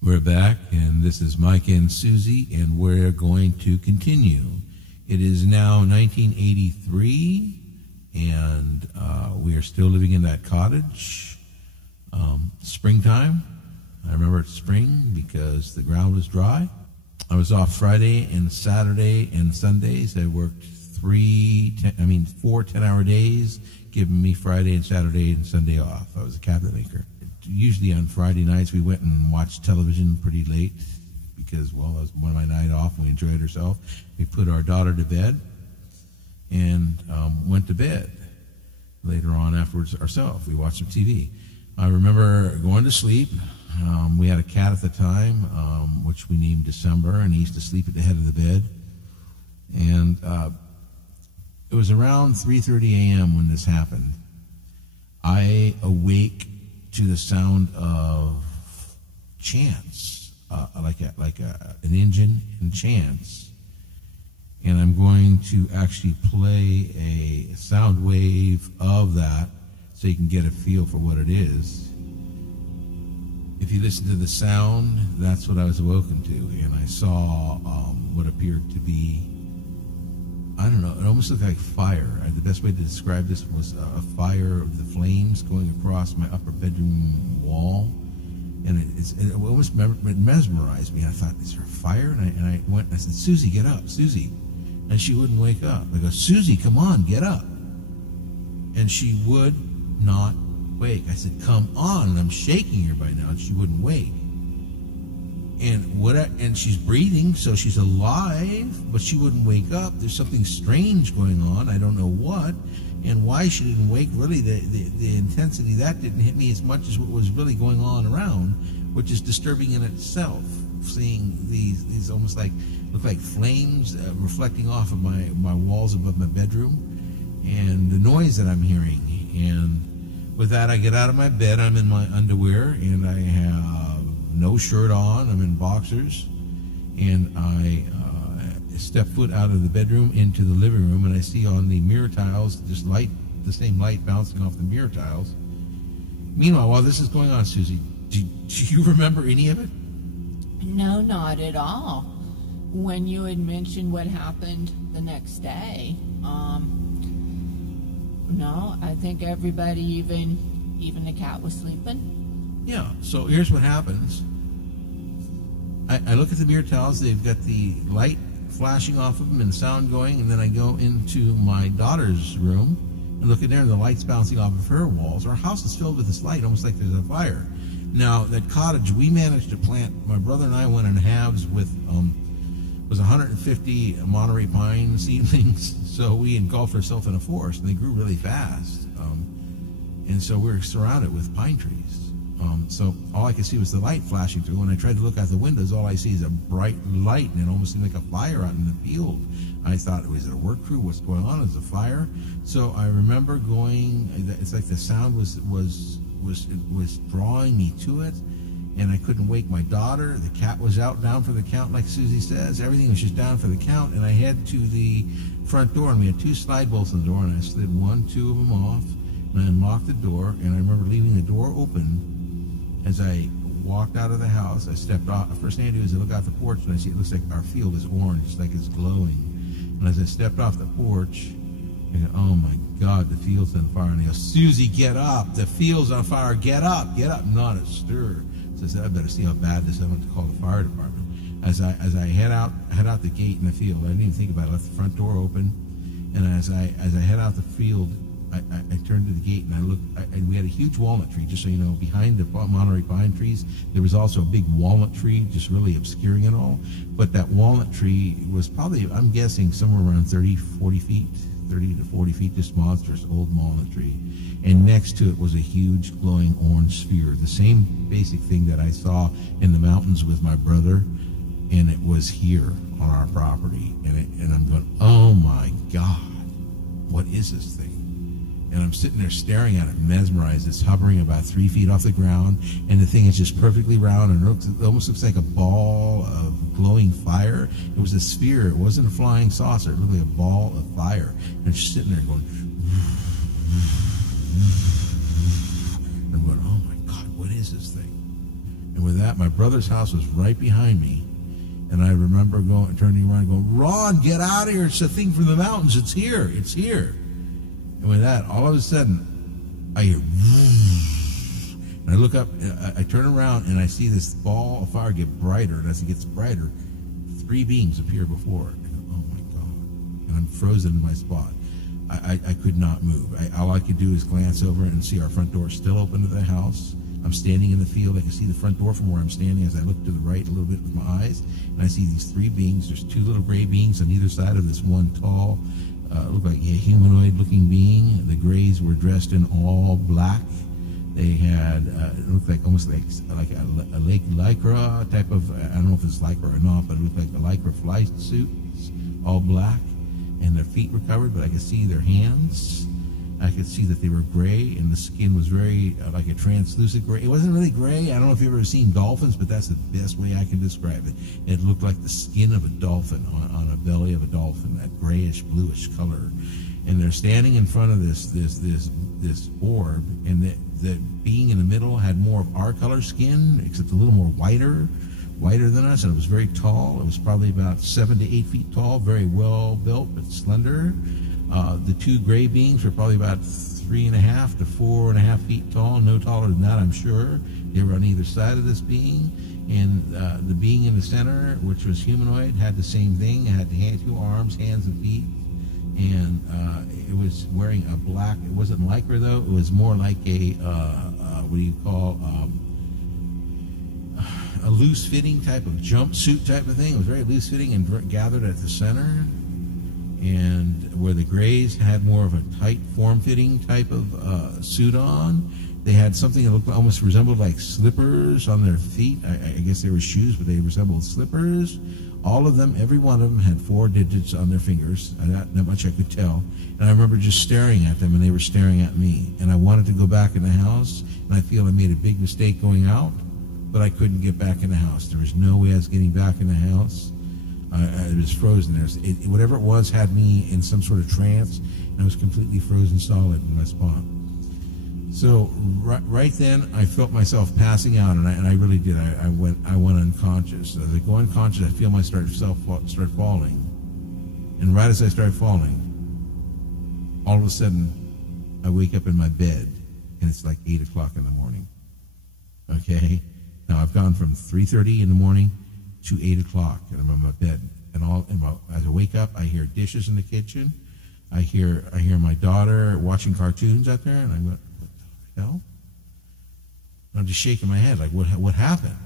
We're back, and this is Mike and Susie, and we're going to continue. It is now 1983, and we are still living in that cottage. Springtime. I remember it's spring because the ground was dry. I was off Friday and Saturday and Sundays. I worked 4 10-hour days, giving me Friday and Saturday and Sunday off. I was a cabinet maker. Usually on Friday nights we went and watched television pretty late because, well, it was one of my night off and we enjoyed ourselves. We put our daughter to bed and went to bed. Later on afterwards ourselves, we watched some TV. I remember going to sleep. We had a cat at the time, which we named December, and he used to sleep at the head of the bed. And it was around 3:30 a.m. when this happened. I awake to the sound of chants, like an engine in chants, and I'm going to actually play a sound wave of that so you can get a feel for what it is. If you listen to the sound, that's what I was awoken to, and I saw what appeared to be, I don't know, it almost looked like fire. The best way to describe this was a fire of the flames going across my upper bedroom wall. And it almost mesmerized me. I thought, is there a fire? And I went and I said, Susie, get up, Susie. And she wouldn't wake up. I go, Susie, come on, get up. And she would not wake. I said, come on. And I'm shaking her by now, and she wouldn't wake. And she's breathing, so she's alive, but she wouldn't wake up. There's something strange going on. I don't know what and why she didn't wake. Really, the intensity of that didn't hit me as much as what was really going on around, which is disturbing in itself. Seeing these almost look like flames reflecting off of my walls above my bedroom, and the noise that I'm hearing. And with that, I get out of my bed. I'm in my underwear, and I have no shirt on. I'm in boxers, and I step foot out of the bedroom into the living room, and I see on the mirror tiles this light, the same light bouncing off the mirror tiles. Meanwhile, while this is going on, Susie, do you remember any of it? No, not at all. When you had mentioned what happened the next day, no, I think everybody, even the cat, was sleeping. Yeah, so here's what happens. I look at the mirror tiles. They've got the light flashing off of them and sound going, and then I go into my daughter's room and look in there, and the light's bouncing off of her walls. Our house is filled with this light, almost like there's a fire. Now, that cottage, we managed to plant, my brother and I went in halves with, was 150 Monterey pine seedlings, so we engulfed ourselves in a forest, and they grew really fast. And so we were surrounded with pine trees. So all I could see was the light flashing through. When I tried to look out the windows, all I see is a bright light, and it almost seemed like a fire out in the field. I thought, was it a work crew? What's going on? Is it a fire? So I remember going. It's like the sound was drawing me to it, and I couldn't wake my daughter. The cat was out, down for the count, like Susie says. Everything was just down for the count, and I head to the front door, and we had two slide bolts on the door, and I slid two of them off, and I unlocked the door, and I remember leaving the door open. As I walked out of the house, I stepped off. The first thing I do is I look out the porch, and I see it looks like our field is orange. It's like it's glowing. And as I stepped off the porch, I go, oh my God, the field's on fire. And he goes, Susie, get up. The field's on fire. Get up. Get up. Not a stir. So I said, I better see how bad this is. I went to call the fire department. As I head out the gate in the field, I didn't even think about it. I left the front door open. And as I head out the field, I turned to the gate and I looked, and we had a huge walnut tree, just so you know, behind the Monterey pine trees. There was also a big walnut tree, just really obscuring it all. But that walnut tree was probably, I'm guessing, somewhere around 30 to 40 feet, this monstrous old walnut tree. And next to it was a huge glowing orange sphere, the same basic thing that I saw in the mountains with my brother, and it was here on our property. And I'm going, oh my God, what is this thing? And I'm sitting there staring at it, mesmerized. It's hovering about 3 feet off the ground, and the thing is just perfectly round, and it almost looks like a ball of glowing fire. It was a sphere. It wasn't a flying saucer. It looked like a ball of fire. And it's just sitting there going, and I'm going, oh my God, what is this thing? And with that, my brother's house was right behind me. And I remember turning around and going, Ron, get out of here. It's a thing from the mountains. It's here. It's here. And with that, all of a sudden, I hear, and I look up, I turn around, and I see this ball of fire get brighter. And as it gets brighter, 3 beings appear before it. I go, oh my God. And I'm frozen in my spot. I could not move. All I could do is glance over and see our front door still open to the house. I'm standing in the field. I can see the front door from where I'm standing as I look to the right a little bit with my eyes. And I see these 3 beings. There's 2 little gray beings on either side of this one tall, looked like a humanoid-looking being. The grays were dressed in all black. They had, it looked like almost like a lake lycra type of, I don't know if it's lycra or not, but it looked like a lycra fly suit, all black. And their feet were covered, but I could see their hands. I could see that they were gray, and the skin was very like a translucent gray. It wasn't really gray. I don't know if you've ever seen dolphins, but that's the best way I can describe it. It looked like the skin of a dolphin on a belly of a dolphin, that grayish, bluish color. And they're standing in front of this orb, and the being in the middle had more of our color skin, except a little more whiter than us, and it was very tall. It was probably about 7 to 8 feet tall, very well built but slender. The 2 gray beings were probably about 3.5 to 4.5 feet tall, no taller than that, I'm sure. They were on either side of this being, and the being in the center, which was humanoid, had the same thing. It had 2 arms, hands, and feet, and it was wearing a black. It wasn't lycra though. It was more like a what do you call? A loose-fitting type of jumpsuit type of thing. It was very loose-fitting and gathered at the center. And where the grays had more of a tight, form-fitting type of suit on, they had something that looked almost resembled like slippers on their feet. I guess they were shoes, but they resembled slippers. All of them, every one of them, had 4 digits on their fingers. That much I could tell. And I remember just staring at them, and they were staring at me. And I wanted to go back in the house, and I feel I made a big mistake going out. But I couldn't get back in the house. There was no way I was getting back in the house. I was frozen there. Whatever it was had me in some sort of trance, and I was completely frozen solid in my spot. So right then, I felt myself passing out, and I really did. I went unconscious. As I go unconscious, I feel myself start falling. And right as I started falling, all of a sudden, I wake up in my bed, and it's like 8 o'clock in the morning. Okay? Now, I've gone from 3:30 in the morning to 8 o'clock, and I'm on my bed. And as I wake up, I hear dishes in the kitchen. I hear my daughter watching cartoons out there, and I go, what the hell? And I'm just shaking my head, like, what happened?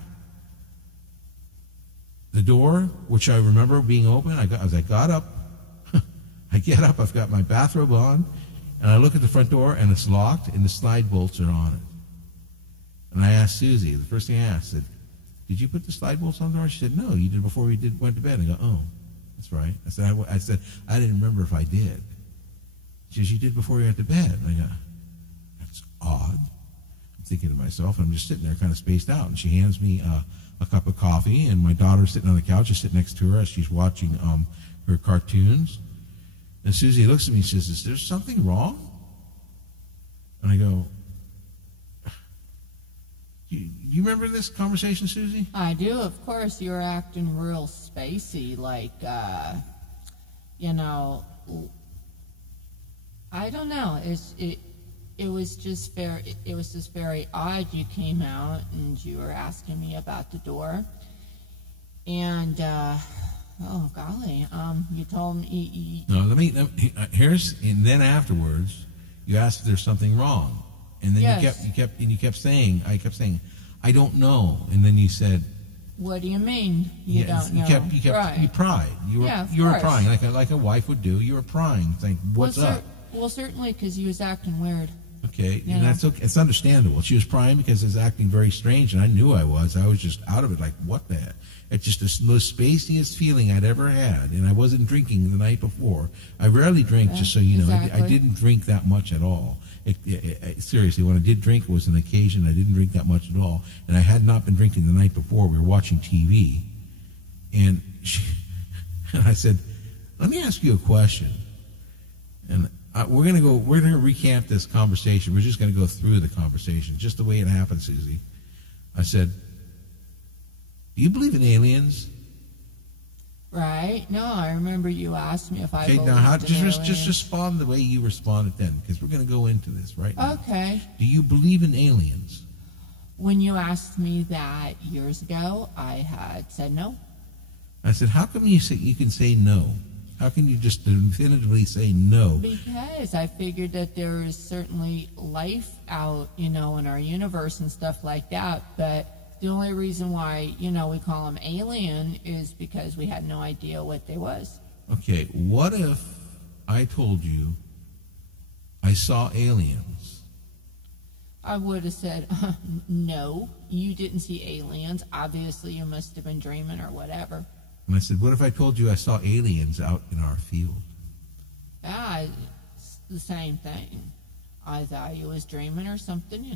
The door, which I remember being open, as I got up, I get up, I've got my bathrobe on, and I look at the front door, and it's locked, and the slide bolts are on it. And I asked Suzie, the first thing I asked, I said, did you put the slide bolts on the door? She said, no, you did before we went to bed. I go, oh, that's right. I said, I didn't remember if I did. She says, you did before you went to bed. And I go, that's odd. I'm thinking to myself, and I'm just sitting there kind of spaced out. And she hands me a cup of coffee, and my daughter's sitting on the couch. I sit next to her as she's watching her cartoons. And Suzie looks at me and says, is there something wrong? And I go, you remember this conversation, Suzie? I do, of course. You were acting real spacey, like, I don't know. It was just very odd. You came out and you were asking me about the door, and oh golly, you told me. No, let me and then afterwards, you asked if there's something wrong. And then yes. you kept saying, I don't know. And then you said, what do you mean you don't know? You pried. You were prying like a wife would do. You were prying, saying, what's up? Well, certainly because he was acting weird. Okay, and that's okay. It's understandable. She was prying because it was acting very strange, and I knew I was. I was just out of it, like, what the heck? It's just the most spaciest feeling I'd ever had, and I wasn't drinking the night before. I rarely drink, just so you know. Exactly. I didn't drink that much at all. Seriously, when I did drink, it was an occasion. I didn't drink that much at all, and I had not been drinking the night before. We were watching TV, and I said, let me ask you a question. And we're going to recant this conversation. We're just going to go through the conversation, just the way it happened, Suzie. I said, Do you believe in aliens? Right? No, I remember you asked me if I Okay, believed now in aliens. just respond the way you responded then, because we're going to go into this right now. Okay. Do you believe in aliens? When you asked me that years ago, I had said no. I said, how come you can say no? How can you just definitively say no? Because I figured that there is certainly life out, in our universe and stuff like that, but the only reason why, we call them alien is because we had no idea what they was. Okay, what if I told you I saw aliens? I would have said, no, you didn't see aliens. Obviously, you must have been dreaming or whatever. And I said, what if I told you I saw aliens out in our field? Yeah, it's the same thing. I thought you was dreaming or something,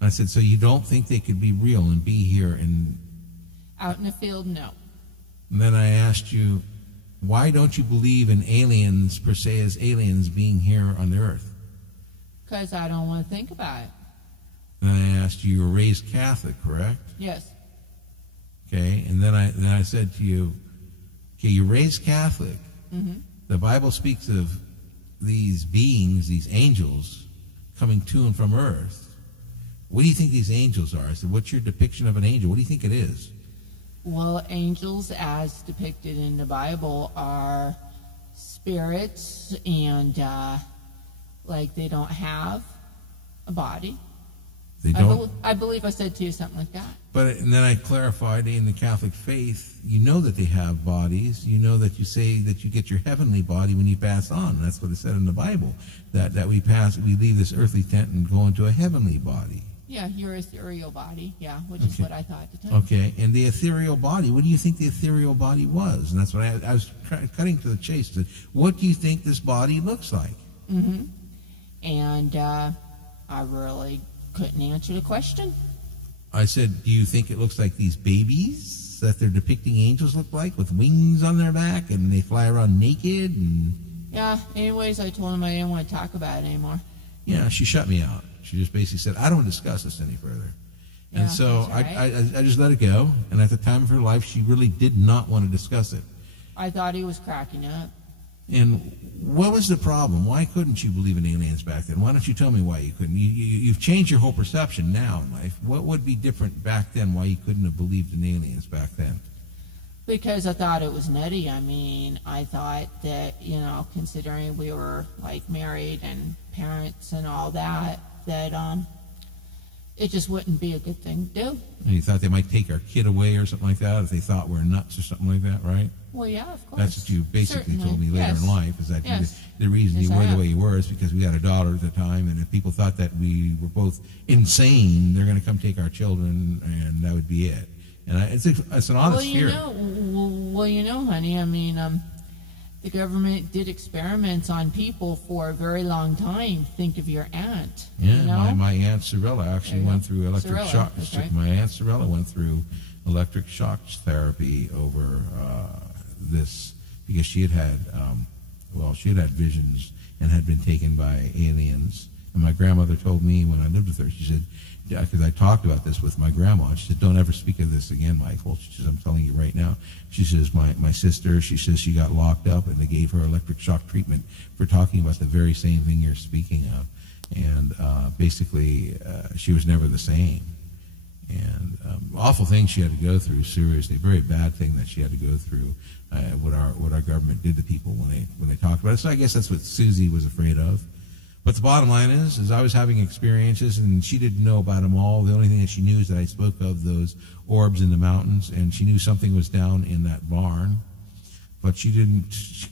I said, so you don't think they could be real and be here? And out in the field, no. And then I asked you, why don't you believe in aliens per se as aliens being here on the earth? Because I don't want to think about it. And I asked you, you were raised Catholic, correct? Yes. Okay, and then I said to you, okay, you're raised Catholic. Mm-hmm. The Bible speaks of these beings, these angels, coming to and from earth. What do you think these angels are? I said, what's your depiction of an angel? What do you think it is? Well, angels, as depicted in the Bible, are spirits, and like they don't have a body. They don't. I believe I said to you something like that. But and then I clarified, in the Catholic faith, you know that they have bodies. You know that you say that you get your heavenly body when you pass on. That's what it said in the Bible, that we leave this earthly tent and go into a heavenly body. Yeah, your ethereal body, yeah, which is what I thought at the time. Okay, and the ethereal body, what do you think the ethereal body was? And that's what I was cutting to the chase. What do you think this body looks like? Mm-hmm. And I really couldn't answer the question. I said, do you think it looks like these babies that they're depicting angels look like, with wings on their back, and they fly around naked? And yeah, anyways, I told him I didn't want to talk about it anymore. Yeah, she shut me out. She just basically said, I don't want to discuss this any further. Yeah, and so right. I just let it go. And at the time of her life, she really did not want to discuss it. I thought he was cracking up. And what was the problem? Why couldn't you believe in aliens back then? Why don't you tell me why you couldn't? You've changed your whole perception now in life. What would be different back then, why you couldn't have believed in aliens back then? Because I thought it was nutty. I mean, I thought that, considering we were, like, married and parents and all that, it just wouldn't be a good thing to do. And you thought they might take our kid away or something like that, if they thought we're nuts or something like that, right? Well, yeah, of course. That's what you basically Certainly. told me later in life, is that Yes. the reason Yes, you I were the have. way you were is because we had a daughter at the time, and if people thought that we were both insane, they're going to come take our children, and that would be it. And it's an honest fear. Honey, I mean, the government did experiments on people for a very long time. Think of your aunt. Yeah, my Aunt Sorella actually went through electric Sorella, shock. that's right. My Aunt Sorella went through electric shock therapy over this, because she had visions and had been taken by aliens. And my grandmother told me when I lived with her, she said, because I talked about this with my grandma, she said, don't ever speak of this again, Michael. She says, I'm telling you right now. She says, my sister, she says she got locked up and they gave her electric shock treatment for talking about the very same thing you're speaking of. And basically, she was never the same. And awful thing she had to go through, seriously, very bad thing that she had to go through, what our government did to people when they talked about it. So I guess that's what Suzie was afraid of. But the bottom line is I was having experiences, and she didn't know about them all. The only thing that she knew is that I spoke of those orbs in the mountains, and she knew something was down in that barn. But she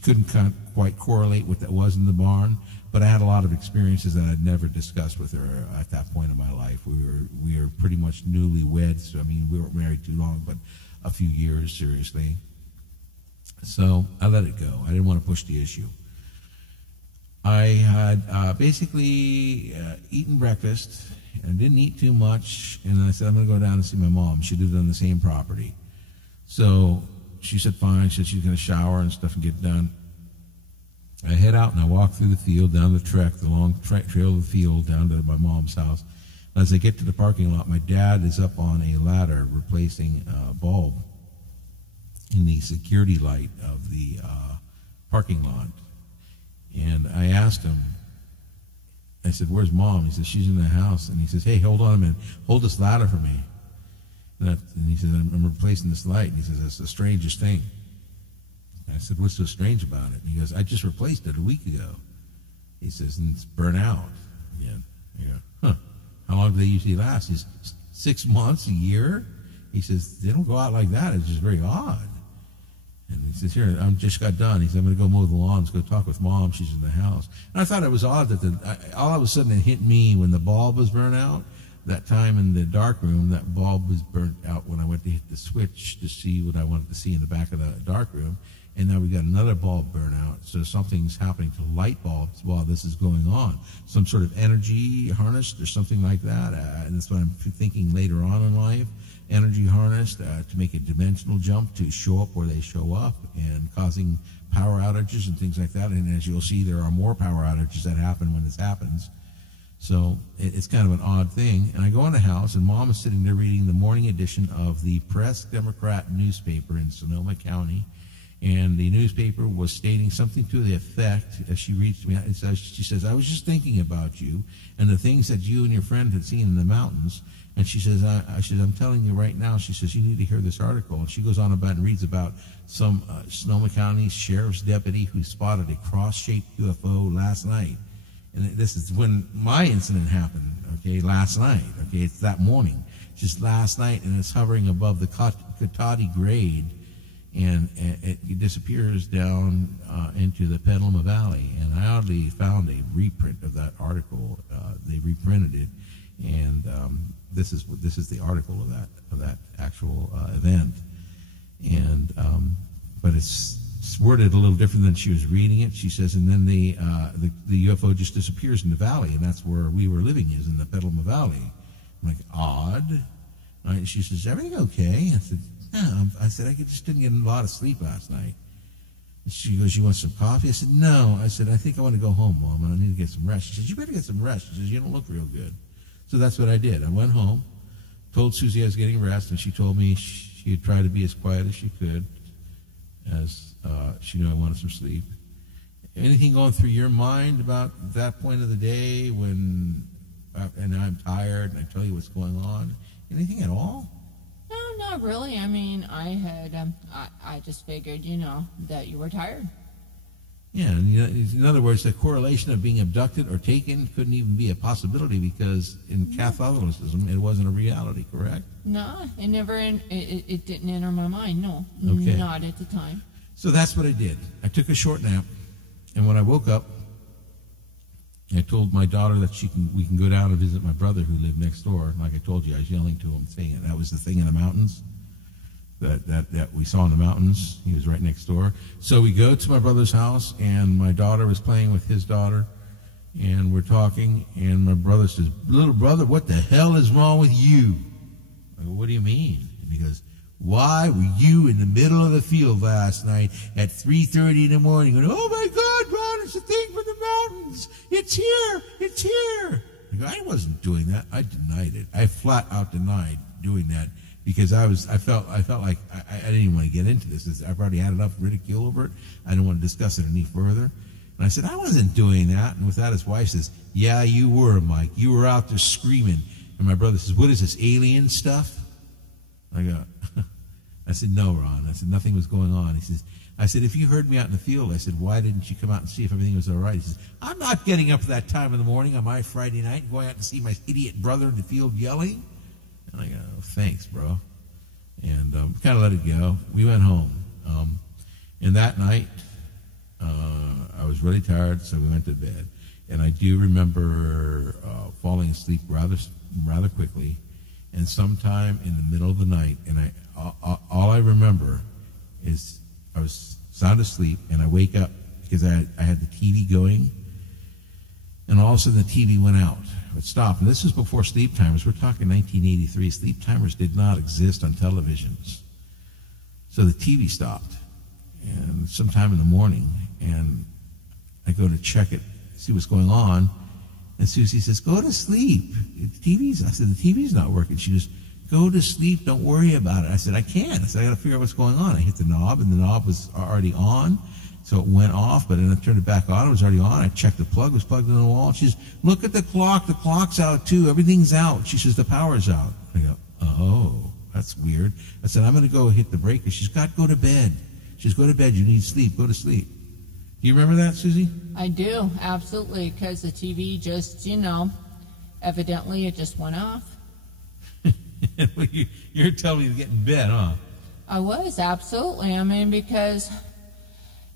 couldn't quite correlate what that was in the barn. But I had a lot of experiences that I'd never discussed with her at that point in my life. We were pretty much newlyweds. So, I mean, we weren't married too long, but a few years, seriously. So I let it go. I didn't want to push the issue. I had basically eaten breakfast, and didn't eat too much, and I said, I'm going to go down and see my mom. She lived on the same property. So she said, fine. She said she's going to shower and stuff and get done. I head out, and I walk through the field, down the trek, the long trail of the field, down to my mom's house. As I get to the parking lot, my dad is up on a ladder replacing a bulb in the security light of the parking lot. And I asked him, I said, "Where's Mom?" He says, "She's in the house." And he says, "Hey, hold on a minute. Hold this ladder for me." And he says, I'm replacing this light. And he says, "That's the strangest thing." And I said, "What's so strange about it?" And he goes, "I just replaced it a week ago." He says, "And it's burnt out again." I go, "Huh. How long do they usually last?" He says, 6 months, a year? He says, "They don't go out like that. It's just very odd." And he says, "Here, I just got done." He said, "I'm going to go mow the lawns, go talk with Mom. She's in the house." And I thought it was odd that all of a sudden it hit me when the bulb was burnt out. That time in the dark room, that bulb was burnt out when I went to hit the switch to see what I wanted to see in the back of the dark room. And now we got another bulb burn out. So something's happening to light bulbs while this is going on. Some sort of energy harnessed or something like that. And that's what I'm thinking later on in life. Energy harnessed to make a dimensional jump to show up where they show up and causing power outages and things like that. And as you'll see, there are more power outages that happen when this happens. So it's kind of an odd thing. And I go in the house, and Mom is sitting there reading the morning edition of the Press Democrat newspaper in Sonoma County. And the newspaper was stating something to the effect, as she reads to me, she says, "I was just thinking about you and the things that you and your friend had seen in the mountains." And she says, "I'm telling you right now," she says, "you need to hear this article." And she goes on about and reads about some Sonoma County sheriff's deputy who spotted a cross-shaped UFO last night. And this is when my incident happened, okay, last night. Okay, it's that morning, just last night, and it's hovering above the Katati grade. And it disappears down into the Petaluma Valley. And I oddly found a reprint of that article. They reprinted it, and this is the article of that actual event. And but it's worded a little different than she was reading it. She says, and then the UFO just disappears in the valley, and that's where we were living, is in the Petaluma Valley. I'm like, odd. Right? She says, "Everything okay?" I said, "Yeah." I said, "I just didn't get a lot of sleep last night." And she goes, "You want some coffee?" I said, "No." I said, "I think I want to go home, Mom, and I need to get some rest." She says, "You better get some rest." She says, "You don't look real good." So that's what I did. I went home, told Susie I was getting rest, and she told me she would try to be as quiet as she could, as she knew I wanted some sleep. Anything going through your mind about that point of the day when, and I'm tired, and I tell you what's going on? Anything at all? No, not really. I mean, I had, I just figured, that you were tired. Yeah, and in other words, the correlation of being abducted or taken couldn't even be a possibility, because in Catholicism it wasn't a reality, correct? No, it didn't enter my mind, no. Okay. Not at the time. So that's what I did. I took a short nap, and when I woke up, I told my daughter that we can go down and visit my brother who lived next door. Like I told you, I was yelling to him, saying that was the thing in the mountains that we saw in the mountains. He was right next door. So we go to my brother's house, and my daughter was playing with his daughter, and we're talking, and my brother says, "Little brother, what the hell is wrong with you?" I go, "What do you mean?" And he goes, "Why were you in the middle of the field last night at 3:30 in the morning going, 'Oh my God, Ron, it's a thing from the mountains. It's here, it's here.'" I go, "I wasn't doing that." I denied it. I flat out denied doing that, because I felt like I didn't even want to get into this. I've already had enough ridicule over it. I didn't want to discuss it any further. And I said, "I wasn't doing that." And with that, his wife says, "Yeah, you were, Mike. You were out there screaming." And my brother says, "What is this, alien stuff?" I go, I said, "No, Ron." I said, "Nothing was going on." He says, I said, "If you heard me out in the field," I said, "why didn't you come out and see if everything was all right?" He says, "I'm not getting up at that time in the morning on my Friday night and going out to see my idiot brother in the field yelling." And I go, "Thanks, bro." And kind of let it go. We went home. And that night, I was really tired, so we went to bed. And I do remember falling asleep rather quickly. And sometime in the middle of the night, and all I remember is I was sound asleep, and I wake up because I had the TV going, and all of a sudden the TV went out. It stopped. And this is before sleep timers. We're talking 1983. Sleep timers did not exist on televisions. So the TV stopped, and sometime in the morning, and I go to check it, see what's going on, And Susie says, go to sleep. I said, the TV's not working. She goes, go to sleep. Don't worry about it. I said, I can't. I said, I got to figure out what's going on. I hit the knob, and the knob was already on. So it went off, but then I turned it back on. It was already on. I checked the plug. It was plugged in the wall. She says, look at the clock. The clock's out, too. Everything's out. She says, the power's out. I go, oh, that's weird. I said, I'm going to go hit the breaker. She's got to go to bed. She says, go to bed. You need sleep. Go to sleep. Do you remember that, Susie? I do, absolutely, because the TV just, evidently it just went off. You're telling me to get in bed, huh? I was, absolutely. I mean, because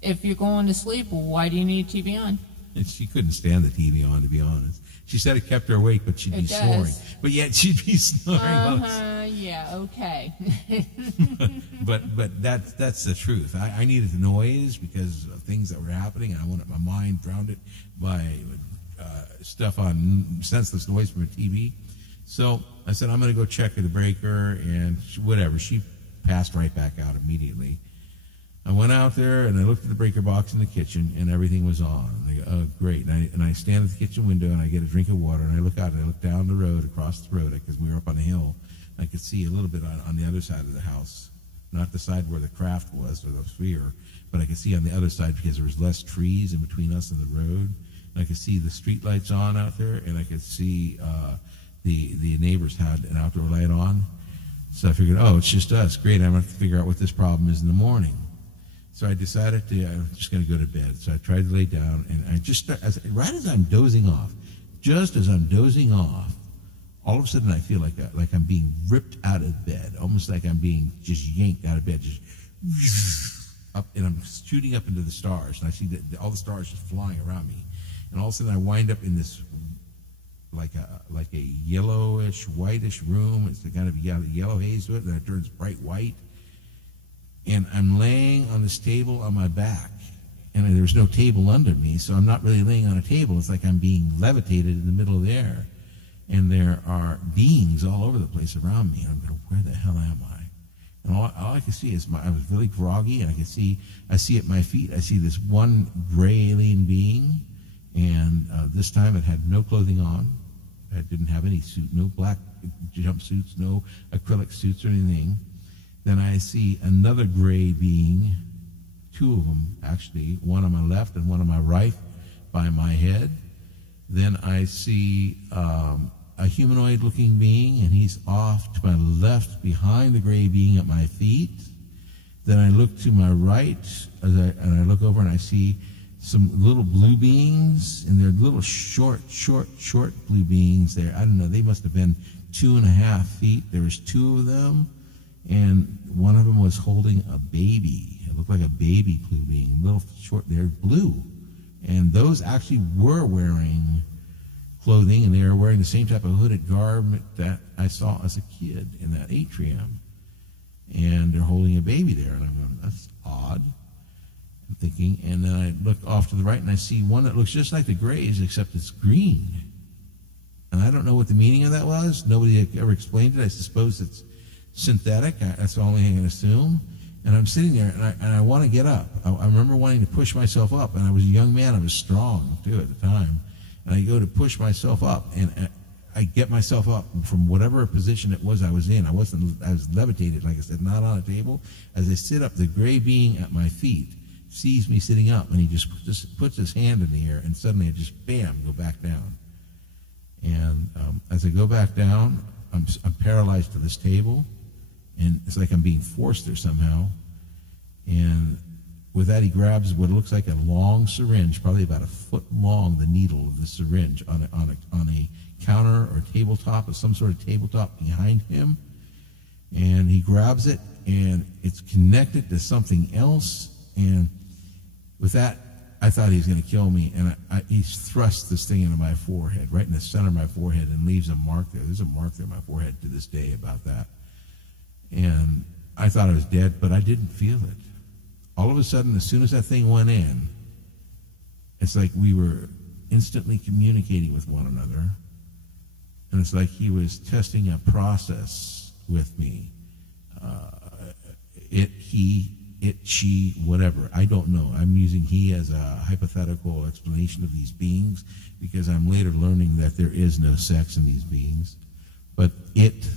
if you're going to sleep, why do you need TV on? And she couldn't stand the TV on, to be honest. She said it kept her awake, but she'd be snoring. But yet she'd be snoring. Yeah, okay. but that's the truth. I needed the noise because of things that were happening, and I wanted my mind drowned it by stuff on senseless noise from a TV. So I said, I'm going to go check the breaker, and whatever. She passed right back out immediately. I went out there, and I looked at the breaker box in the kitchen, and everything was on. I go, oh, great. And I stand at the kitchen window, and I get a drink of water, and I look out, and I look down the road, across the road, because we were up on a hill. I could see a little bit on the other side of the house, not the side where the craft was, or the sphere, but I could see on the other side because there was less trees in between us and the road. And I could see the street lights on out there, and I could see the neighbors had an outdoor light on. So I figured, oh, it's just us. Great, I'm going to figure out what this problem is in the morning. So I decided I'm just going to go to bed. So I tried to lay down, and right as I'm dozing off, just as I'm dozing off, all of a sudden I feel like I'm being ripped out of bed, almost like I'm being just yanked out of bed, just up, and I'm shooting up into the stars, and I see all the stars just flying around me, and all of a sudden I wind up in this like a yellowish, whitish room. It's the kind of yellow haze to it, and it turns bright white. And I'm laying on this table on my back, and there's no table under me, so I'm not really laying on a table. It's like I'm being levitated in the middle of the air, and there are beings all over the place around me. And I'm going, where the hell am I? And all I can see is I was really groggy, and I see at my feet, I see this one gray alien being, and this time it had no clothing on. It didn't have any suit, no black jumpsuits, no acrylic suits or anything. Then I see another gray being, two of them actually, one on my left and one on my right by my head. Then I see a humanoid-looking being, and he's off to my left behind the gray being at my feet. Then I look to my right, and I look over, and I see some little blue beings, and they're little short blue beings there. I don't know, they must have been 2.5 feet. There was two of them. And one of them was holding a baby. It looked like a baby blue being, little short, they're blue. And those actually were wearing clothing, and they were wearing the same type of hooded garment that I saw as a kid in that atrium. And they're holding a baby there. And I'm going, that's odd. I'm thinking, and then I look off to the right, and I see one that looks just like the grays, except it's green. And I don't know what the meaning of that was. Nobody ever explained it. I suppose it's synthetic. That's the only thing I can assume. And I'm sitting there, and I want to get up. I remember wanting to push myself up, and I was a young man. I was strong, too, at the time. And I go to push myself up, and I get myself up from whatever position it was I was in. I was levitated, like I said, not on a table. As I sit up, the gray being at my feet sees me sitting up, and he just puts his hand in the air, and suddenly I just, bam, go back down. And as I go back down, I'm paralyzed to this table. And it's like I'm being forced there somehow. And with that, he grabs what looks like a long syringe, probably about 1 foot long, the needle of the syringe, on a counter or tabletop, or some sort of tabletop behind him. And he grabs it, and it's connected to something else. And with that, I thought he was going to kill me. And he thrust this thing into my forehead, right in the center of my forehead, and leaves a mark there. There's a mark there on my forehead to this day about that. And I thought I was dead, but I didn't feel it. All of a sudden, as soon as that thing went in, it's like we were instantly communicating with one another. And it's like he was testing a process with me. He it, she, whatever. I don't know. I'm using he as a hypothetical explanation of these beings because I'm later learning that there is no sex in these beings. But it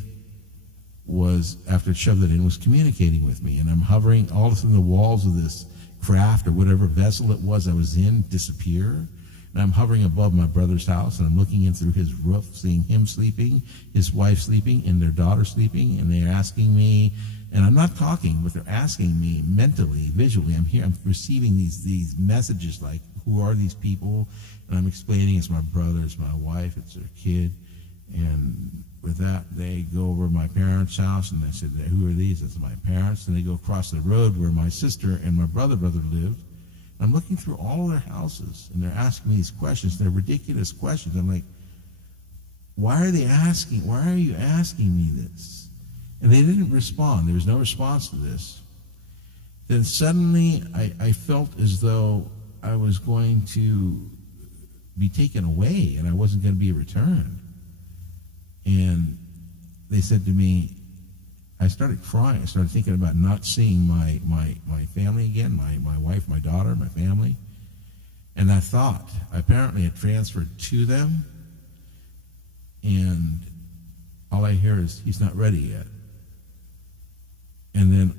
was, after it shoved it in, was communicating with me. And I'm hovering, all of a sudden the walls of this craft or whatever vessel it was I was in disappear. And I'm hovering above my brother's house, and I'm looking in through his roof, seeing him sleeping, his wife sleeping, and their daughter sleeping, and they're asking me, and I'm not talking, but they're asking me mentally, visually. I'm here, I'm receiving these messages like, who are these people? And I'm explaining it's my brother, it's my wife, it's their kid. And with that, they go over to my parents' house, and I said, who are these? It's my parents. And they go across the road where my sister and my brother lived. I'm looking through all of their houses, and they're asking me these questions. They're ridiculous questions. I'm like, why are you asking me this? And they didn't respond. There was no response to this. Then suddenly I felt as though I was going to be taken away, and I wasn't going to be returned. And they said to me, I started crying. I started thinking about not seeing my family again, my wife, my daughter, my family. And I thought, apparently it transferred to them, and all I hear is, he's not ready yet. And then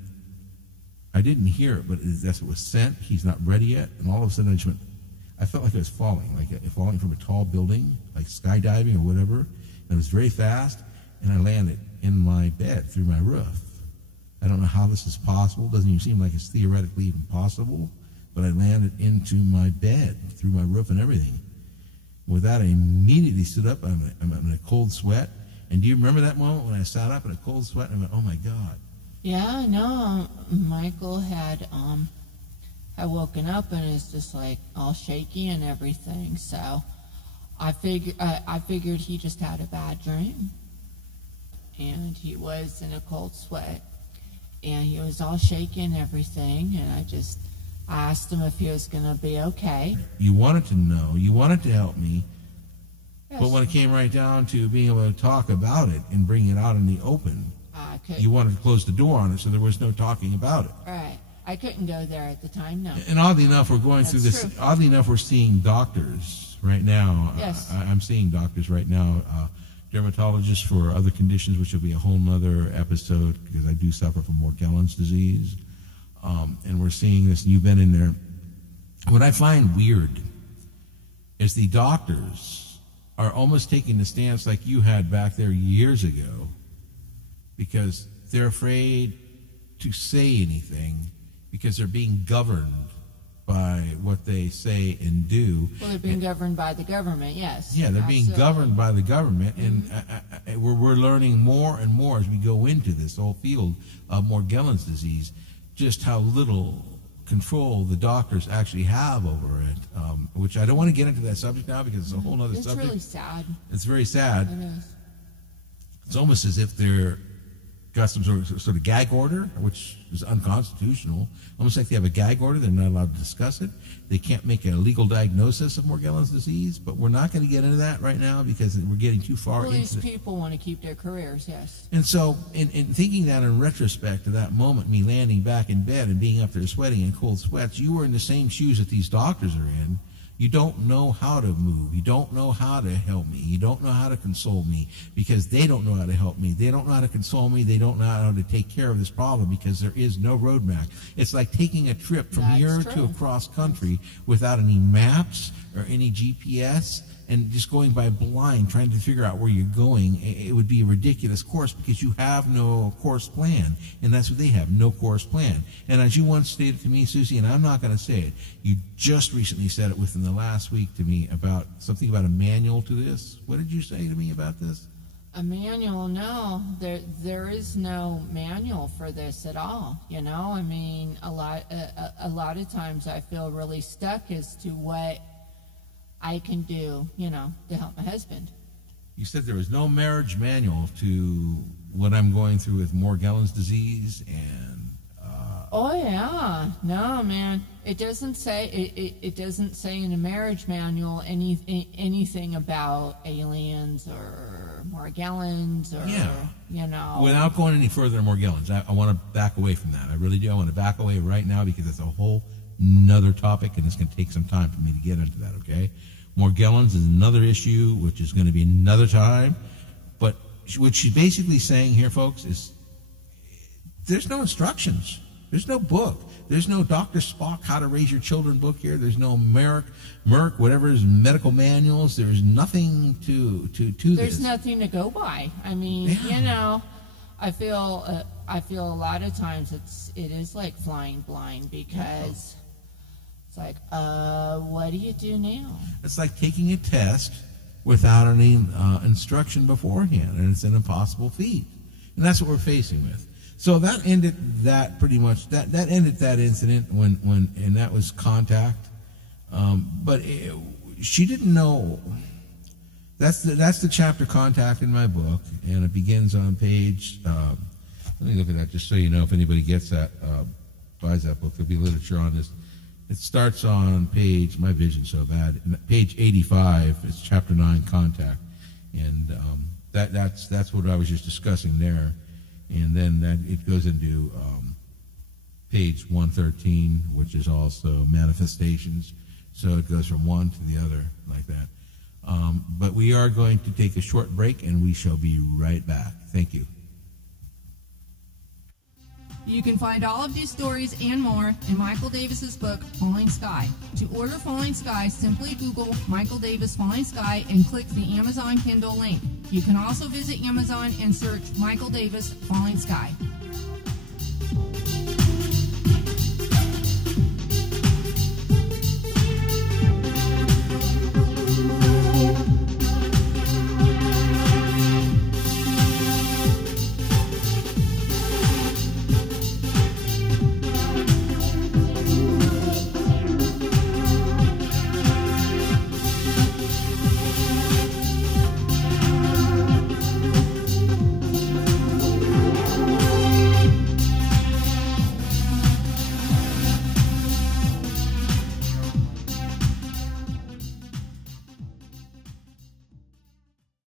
I didn't hear it, but that's what was sent, he's not ready yet. And all of a sudden I felt like I was falling, falling from a tall building, like skydiving or whatever. And it was very fast, and I landed in my bed through my roof. I don't know how this is possible. Doesn't even seem like it's theoretically even possible, but I landed into my bed through my roof and everything. With that, I immediately stood up. I'm in a cold sweat. And do you remember that moment when I sat up in a cold sweat and I went, oh my God? Yeah, no, Michael had woken up and is just like all shaky and everything. So I figured he just had a bad dream. And he was in a cold sweat, and he was all shaky and everything, and I asked him if he was going to be okay. You wanted to know, you wanted to help me, Yes. but when it came right down to being able to talk about it and bring it out in the open, you wanted to close the door on it so there was no talking about it. Right. I couldn't go there at the time, no. And oddly enough, we're going through this. True. Oddly enough, we're seeing doctors right now. Yes. I'm seeing doctors right now. Dermatologists for other conditions, which will be a whole nother episode because I do suffer from Morgellons disease. And we're seeing this, and you've been in there. What I find weird is the doctors are almost taking the stance like you had back there years ago because they're afraid to say anything because they're being governed by what they say and do. Well, they're being governed by the government, yes. Yeah, they're being governed by the government, Mm-hmm. and we're learning more and more as we go into this whole field of Morgellons disease, just how little control the doctors actually have over it, which I don't want to get into that subject now because it's a whole other subject. It's really sad. It's very sad. It is. It's almost as if they're got some sort of gag order, which is unconstitutional. Almost like they have a gag order. They're not allowed to discuss it. They can't make a legal diagnosis of Morgellons disease, but we're not going to get into that right now because we're getting too far Well, into these people want to keep their careers, yes. And so, in thinking that in retrospect to that moment, me landing back in bed and being up there sweating in cold sweats, you were in the same shoes that these doctors are in. You don't know how to move. You don't know how to help me. You don't know how to console me because they don't know how to help me. They don't know how to console me. They don't know how to take care of this problem because there is no roadmap. It's like taking a trip from here to across country without any maps or any GPS and just going by blind, trying to figure out where you're going. It would be a ridiculous course because you have no course plan. And that's what they have, no course plan. And as you once stated to me, Susie, and I'm not going to say it, you just recently said it within the last week to me about something about a manual to this. What did you say to me about this? A manual? No, there is no manual for this at all. You know, I mean, a lot of times I feel really stuck as to what I can do, you know, to help my husband. You said there was no marriage manual to what I'm going through with Morgellons disease and... Oh, yeah. No, man. It doesn't say it doesn't say in the marriage manual anything about aliens or Morgellons or you know. Without going any further on Morgellons, I want to back away from that. I really do. I want to back away right now because it's a whole another topic, and it's going to take some time for me to get into that. Okay, Morgellons is another issue, which is going to be another time. But what she's basically saying here, folks, is there's no instructions. There's no book. There's no Dr. Spock, How to Raise Your Children book here. There's no Merck, whatever is medical manuals. There's nothing to this. There's nothing to go by. I mean, you know, I feel a lot of times it is like flying blind because it's like, what do you do now? It's like taking a test without any instruction beforehand, and it's an impossible feat. And that's what we're facing with. So that ended that pretty much. That ended that incident and that was contact. But she didn't know. That's the chapter Contact in my book, and it begins on page. Let me look at that just so you know if anybody gets that, buys that book. There'll be literature on this. It starts on page. My vision's so bad. Page 85. It's chapter 9, Contact, and that's what I was just discussing there. And then it goes into page 113, which is also manifestations. So it goes from one to the other like that. But we are going to take a short break, and we shall be right back. Thank you. You can find all of these stories and more in Michael Davis's book, Falling Sky. To order Falling Sky, simply Google Michael Davis Falling Sky and click the Amazon Kindle link. You can also visit Amazon and search Michael Davis Falling Sky.